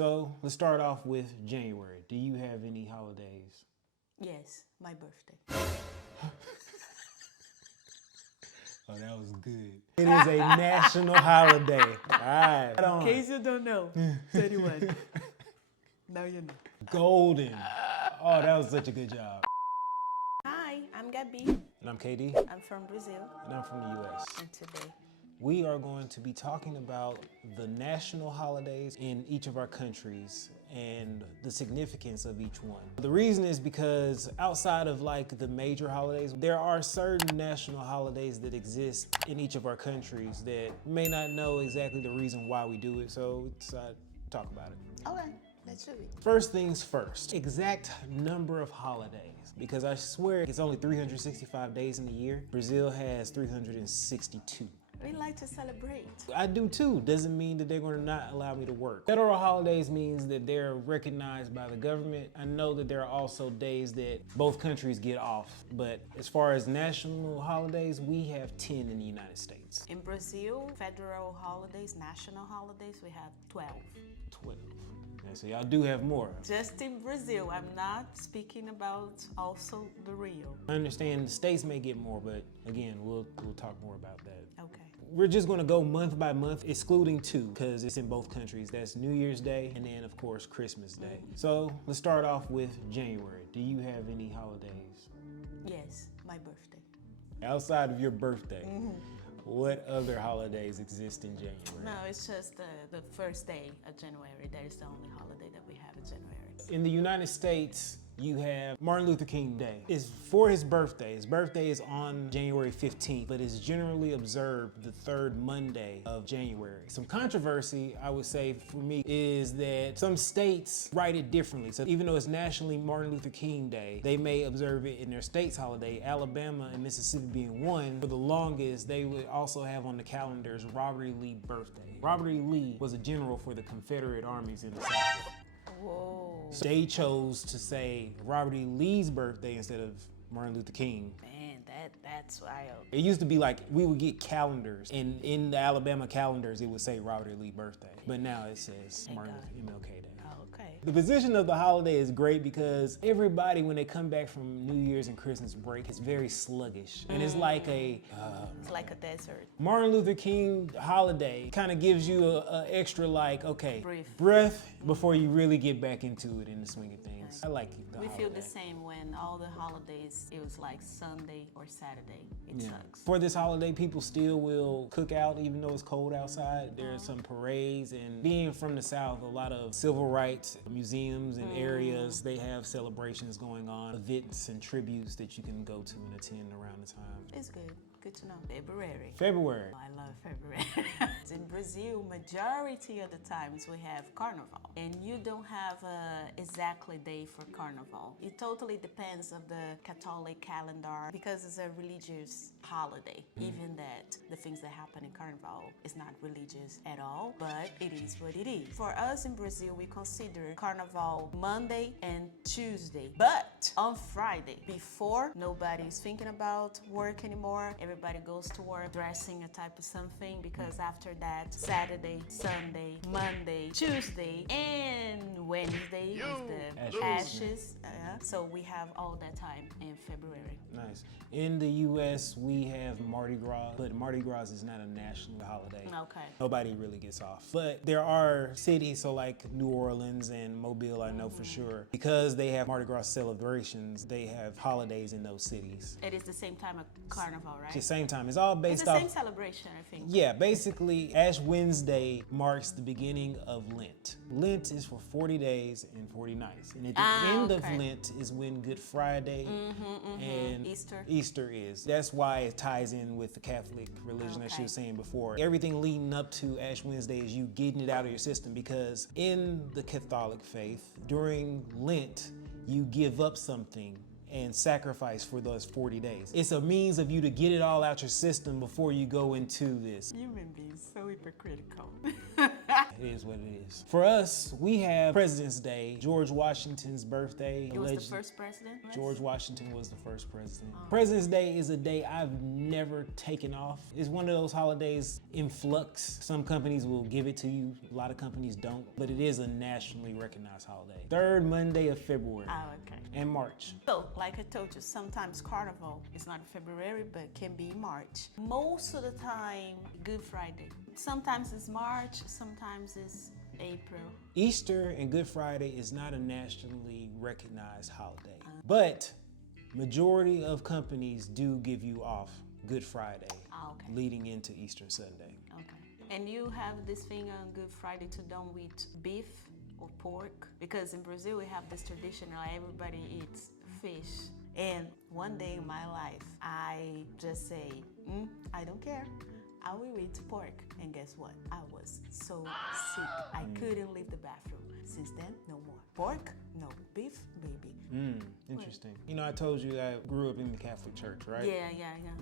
So let's start off with January. Do you have any holidays? Yes, my birthday. Oh, that was good. It is a national holiday. All right. In case you don't know, 31. Now you know. Golden. Oh, that was such a good job. Hi, I'm Gabi. And I'm KD. I'm from Brazil. And I'm from the US. And today, we are going to be talking about the national holidays in each of our countries and the significance of each one. The reason is because outside of like the major holidays, there are certain national holidays that exist in each of our countries that may not know exactly the reason why we do it, so we decided to talk about it. okay, let's do it. First things first, exact number of holidays, because I swear it's only 365 days in a year. Brazil has 362. We like to celebrate. I do too. Doesn't mean that they're going to not allow me to work. Federal holidays means that they're recognized by the government. I know that there are also days that both countries get off, but as far as national holidays, we have 10 in the United States. In Brazil, federal holidays, national holidays, we have 12. 12. Yeah, so y'all do have more. Just in Brazil. I'm not speaking about also the Rio. I understand the states may get more, but again, we'll talk more about that. Okay. We're just gonna go month by month, excluding two, because it's in both countries. That's New Year's Day, and then of course, Christmas Day. So let's start off with January. Do you have any holidays? Yes, my birthday. Outside of your birthday, what other holidays exist in January? No, it's just the first day of January. That is the only holiday that we have in January. In the United States, you have Martin Luther King Day. It's for his birthday. His birthday is on January 15th, but it's generally observed the third Monday of January. Some controversy, I would say for me, is that some states write it differently. So even though it's nationally Martin Luther King Day, they may observe it in their state's holiday, Alabama and Mississippi being one. For the longest, they would also have on the calendars Robert E. Lee birthday. Robert E. Lee was a general for the Confederate armies in the South. Whoa. So they chose to say Robert E. Lee's birthday instead of Martin Luther King. Man, that's wild. It used to be like we would get calendars, and in the Alabama calendars it would say Robert E. Lee birthday, but now it says Martin MLK Day. Oh, okay. The position of the holiday is great because everybody, when they come back from New Year's and Christmas break, is very sluggish, and it's like It's like a desert. Martin Luther King holiday kind of gives you a extra like, okay, breath before you really get back into it in the swing of things. I like the We holiday. feel the same when all the holidays, it was like Sunday or Saturday. It sucks. For this holiday, people still will cook out even though it's cold outside. There's some parades, and being from the South, a lot of civil rights museums and areas, they have celebrations going on, events and tributes that you can go to and attend around the time. It's good. Good to know. February. February. I love February. In Brazil, majority of the times we have Carnival, and you don't have a exactly day for Carnival. It totally depends of the Catholic calendar because it's a religious holiday. Even that the things that happen in Carnival is not religious at all, but it is what it is. For us in Brazil, we consider Carnival Monday and Tuesday, but on Friday, before nobody's thinking about work anymore, everybody goes to work dressing a type of something, because after that, Saturday, Sunday, Monday, Tuesday, and Wednesday is the Ashes. So we have all that time in February. Nice. In the US, we have Mardi Gras, but Mardi Gras is not a national holiday. Okay. Nobody really gets off. But there are cities, so like New Orleans and Mobile, I know for sure, because they have Mardi Gras celebrations, they have holidays in those cities. It is the same time of Carnival, right? At the same time, it's all based It's the off. same celebration, I think. Yeah, basically, Ash Wednesday marks the beginning of Lent. Lent is for 40 days and 40 nights. And at the end of Lent is when Good Friday and Easter is. That's why it ties in with the Catholic religion that she was saying before. Everything leading up to Ash Wednesday is you getting it out of your system, because in the Catholic faith, during Lent, you give up something and sacrifice for those 40 days. It's a means of you to get it all out your system before you go into this. Human beings, so hypocritical. it is what it is. For us, we have President's Day, George Washington's birthday. He was the first president? George Washington was the first president. President's Day is a day I've never taken off. It's one of those holidays in flux. Some companies will give it to you, a lot of companies don't, but it is a nationally recognized holiday. Third Monday of February. Oh, okay. And March. So, like I told you, sometimes Carnival is not February, but can be March. Most of the time, Good Friday. Sometimes it's March, sometimes it's April. Easter and Good Friday is not a nationally recognized holiday, but majority of companies do give you off Good Friday, Okay. leading into Easter Sunday. Okay. And you have this thing on Good Friday to don't eat beef or pork, because in Brazil we have this tradition where everybody eats fish. And one day in my life, I just say, I don't care. I will eat pork. And guess what? I was so sick. I couldn't leave the bathroom. Since then, no more. Pork, no. Beef, baby. Interesting. You know, I told you I grew up in the Catholic Church, right? Yeah.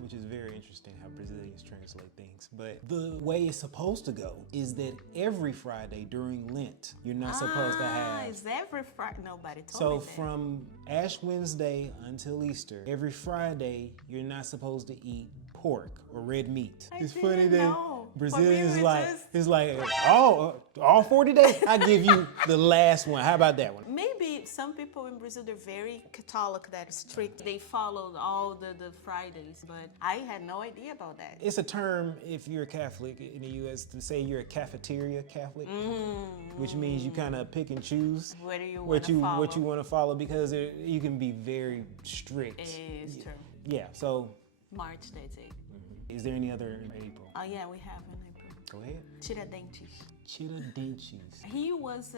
Which is very interesting how Brazilians translate things. But the way it's supposed to go is that every Friday during Lent, you're not supposed to have. It's every Friday. Nobody told me So that. from Ash Wednesday until Easter, every Friday, you're not supposed to eat pork or red meat. I It's didn't funny that know. Brazilians For me, like, just- it's like, all 40 days? I give you the last one. How about that one? Maybe some people in Brazil, they're very Catholic, that strict. They followed all the Fridays, but I had no idea about that. It's a term if you're a Catholic in the U.S. to say you're a cafeteria Catholic, which means you kind of pick and choose Where do you want what to you follow? what you want to follow, because you can be very strict. It's true. Yeah. So, March, that's it. is there any other in April? Oh yeah, we have in April. Go ahead. Tiradentes. Tiradentes. He was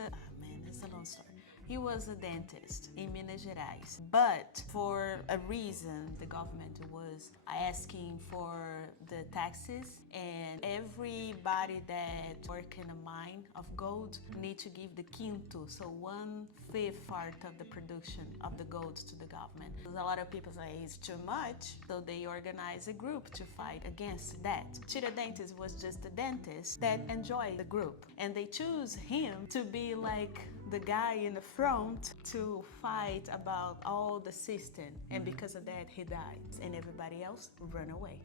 it's a long story. He was a dentist in Minas Gerais, but for a reason, the government was asking for the taxes, and everybody that work in a mine of gold need to give the quinto, so 1/5 part of the production of the gold to the government. A lot of people say it's too much, so they organize a group to fight against that. Tiradentes was just a dentist that enjoyed the group, and they choose him to be like the guy in the front to fight about all the system, and because of that he died, and everybody else run away.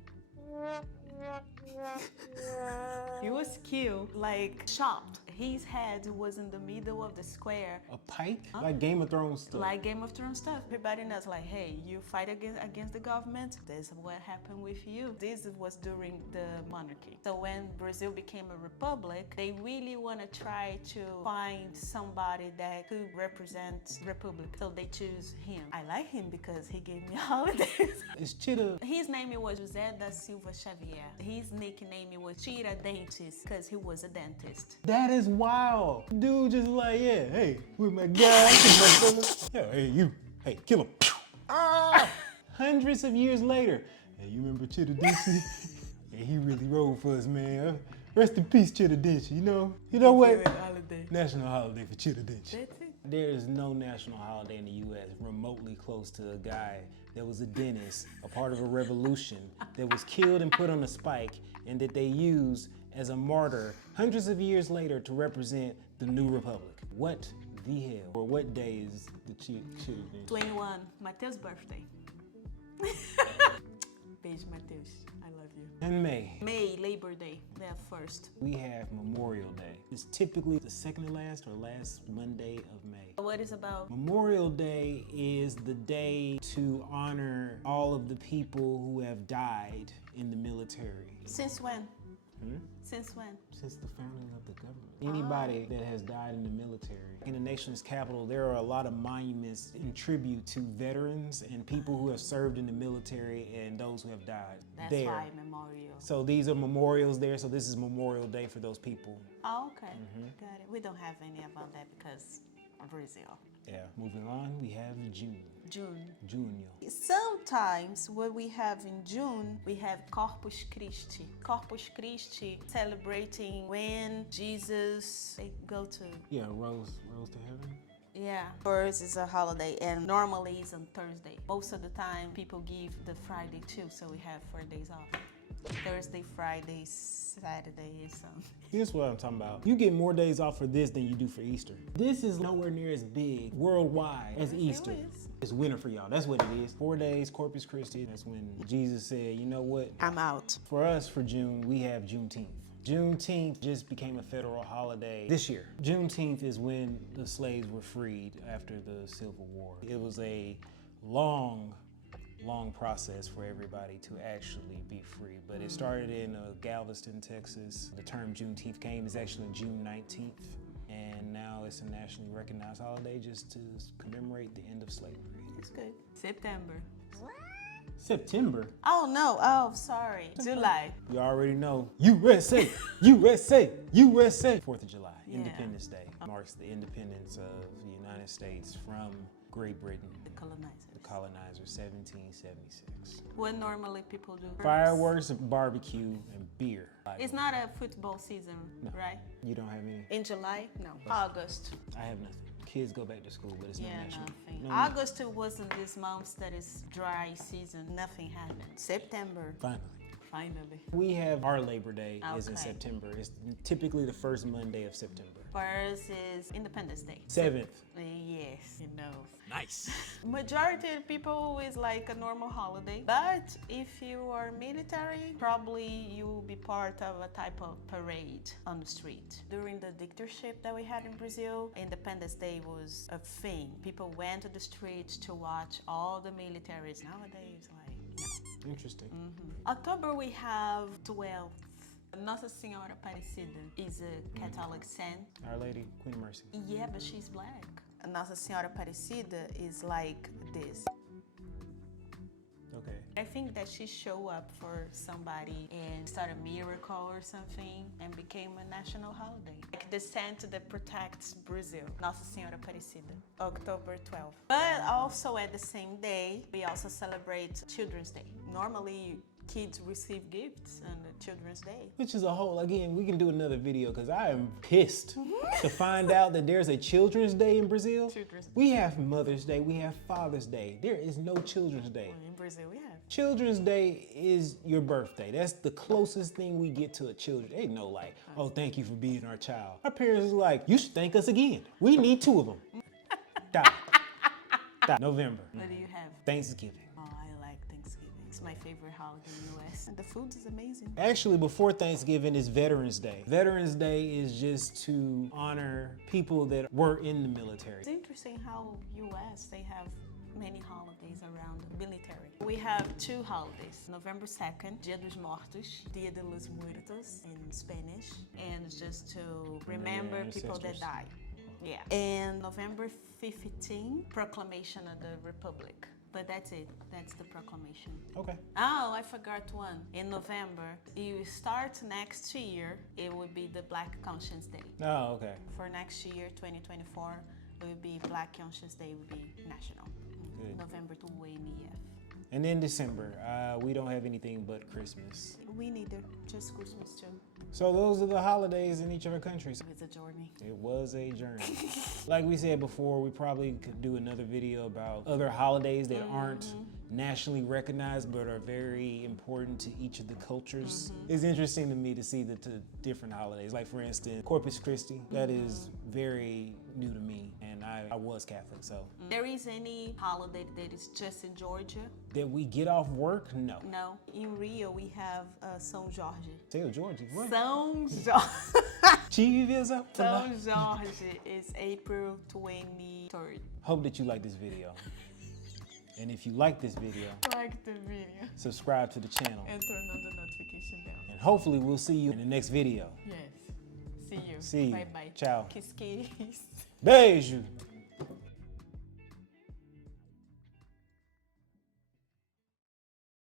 He was killed, like chopped. His head was in the middle of the square. A pike? Like Game of Thrones stuff. Like Game of Thrones stuff. Everybody knows, like, hey, you fight against the government, this is what happened with you. This was during the monarchy. So when Brazil became a republic, they really want to try to find somebody that could represent republic. So they choose him. I like him because he gave me holidays. It's Chita. His name was José da Silva Xavier. His nickname was Tiradentes because he was a dentist. That is wild. Dude just like, yeah, hey, with my guy, yeah, hey, you, hey, kill him. Ah! Hundreds of years later, hey, you remember Tiradentes? Yeah, he really rode for us, man. Rest in peace, Tiradentes. You know what? Holiday. National holiday for Tiradentes. That's it. There is no national holiday in the U.S. remotely close to a guy that was a dentist, a part of a revolution, that was killed and put on a spike, and that they used as a martyr hundreds of years later to represent the new republic. What the hell? Or what day is the Tiradentes? 21, Mateus' birthday. Beijo, Mateus. I love you. In May, May, Labor Day, the first. we have Memorial Day. It's typically the second to last or last Monday of May. What is about? Memorial Day is the day to honor all of the people who have died in the military. Since when? Since when? Since the founding of the government. Anybody that has died in the military. In the nation's capital, there are a lot of monuments in tribute to veterans and people who have served in the military and those who have died. That's there. why memorial. So these are memorials there, so this is Memorial Day for those people. Oh, okay. Got it. We don't have any about that because of Brazil. Yeah, moving on, we have June. June. Junho. Sometimes what we have in June, we have Corpus Christi. Corpus Christi celebrating when Jesus, they go to, Yeah, Rose to Heaven. yeah. First is a holiday and normally it's on Thursday. Most of the time people give the Friday too, so we have 4 days off. Thursday, Friday, Saturday, Sunday. Here's what I'm talking about. You get more days off for this than you do for Easter. This is nowhere near as big worldwide as Easter. is. It's winter for y'all. That's what it is. 4 days, Corpus Christi. That's when Jesus said, you know what? I'm out. For us, for June, we have Juneteenth. Juneteenth just became a federal holiday this year. Juneteenth is when the slaves were freed after the Civil War. It was a long process for everybody to actually be free. But it started in Galveston, Texas. The term Juneteenth came is actually June 19th. And now it's a nationally recognized holiday just to commemorate the end of slavery. It's good. September. September? Oh no, oh sorry. July. You already know. USA, USA, USA. 4th of July, Yeah. Independence Day, marks the independence of the United States from Great Britain. The colonizers. The colonizers, 1776. What normally people do? Fireworks, barbecue, and beer. It's not a football season, No. right? You don't have any? In July? No. August. I have nothing. Kids go back to school, but it's not Yeah, national. nothing. No, August wasn't this month that is dry season. Nothing happened. September. Finally. We have our Labor Day is in Okay. September. It's typically the first Monday of September. First is Independence Day. 7th. Yes, you know. Nice. Majority of people is like a normal holiday, but if you are military, probably you will be part of a type of parade on the street. During the dictatorship that we had in Brazil, Independence Day was a thing. People went to the streets to watch all the militaries. Nowadays, like, no. Interesting. October we have 12th. Nossa Senhora Aparecida is a Catholic saint. Our Lady, Queen of Mercy. Yeah, but she's black. Nossa Senhora Aparecida is like this. Okay. I think that she showed up for somebody and started a miracle or something and became a national holiday. Like the saint that protects Brazil, Nossa Senhora Aparecida, October 12th. But also at the same day, we also celebrate Children's Day. Normally, kids receive gifts on the Children's Day. Which is a whole, again, we can do another video because I am pissed to find out that there's a Children's Day in Brazil. Children's Day. We have Mother's Day, we have Father's Day. There is no Children's Day. In Brazil, we have. Children's Day is your birthday. That's the closest thing we get to a children. They know like, oh, thank you for being our child. Our parents is like, you should thank us again. We need 2 of them. Die. November. What do you have? Thanksgiving. Oh, I like Thanksgiving. It's my favorite holiday in the US. And the food is amazing. Actually, before Thanksgiving is Veterans Day. Veterans Day is just to honor people that were in the military. It's interesting how US, they have many holidays around the military. We have 2 holidays. November 2nd, Dia dos Mortos, Dia de los Muertos in Spanish. And it's just to remember people that ancestors. died. Yeah. And November 15th, Proclamation of the Republic. But that's it. That's the proclamation. Okay. Oh, I forgot one. In November, you start next year, it will be the Black Conscience Day. Oh, okay. For next year, 2024, it will be Black Conscience Day will be national. Good. November to WMEF. And then December, we don't have anything but Christmas. We neither, just Christmas too. So those are the holidays in each of our countries. It's a journey. It was a journey. Like we said before, we probably could do another video about other holidays that aren't nationally recognized but are very important to each of the cultures. It's interesting to me to see the different holidays. Like for instance, Corpus Christi, that is very new to me, and I was Catholic, so. There is any holiday that is just in Georgia? That we get off work? No. No. In Rio, we have São Jorge. Tell Georgie, what? São Jorge. Chives up to São life. Jorge is April 23rd. Hope that you like this video. And if you like this video, Like the video subscribe to the channel. and turn on the notification bell. And hopefully we'll see you in the next video. Yes. See you. See you. Bye bye. Ciao. Kiss kiss. Beijo!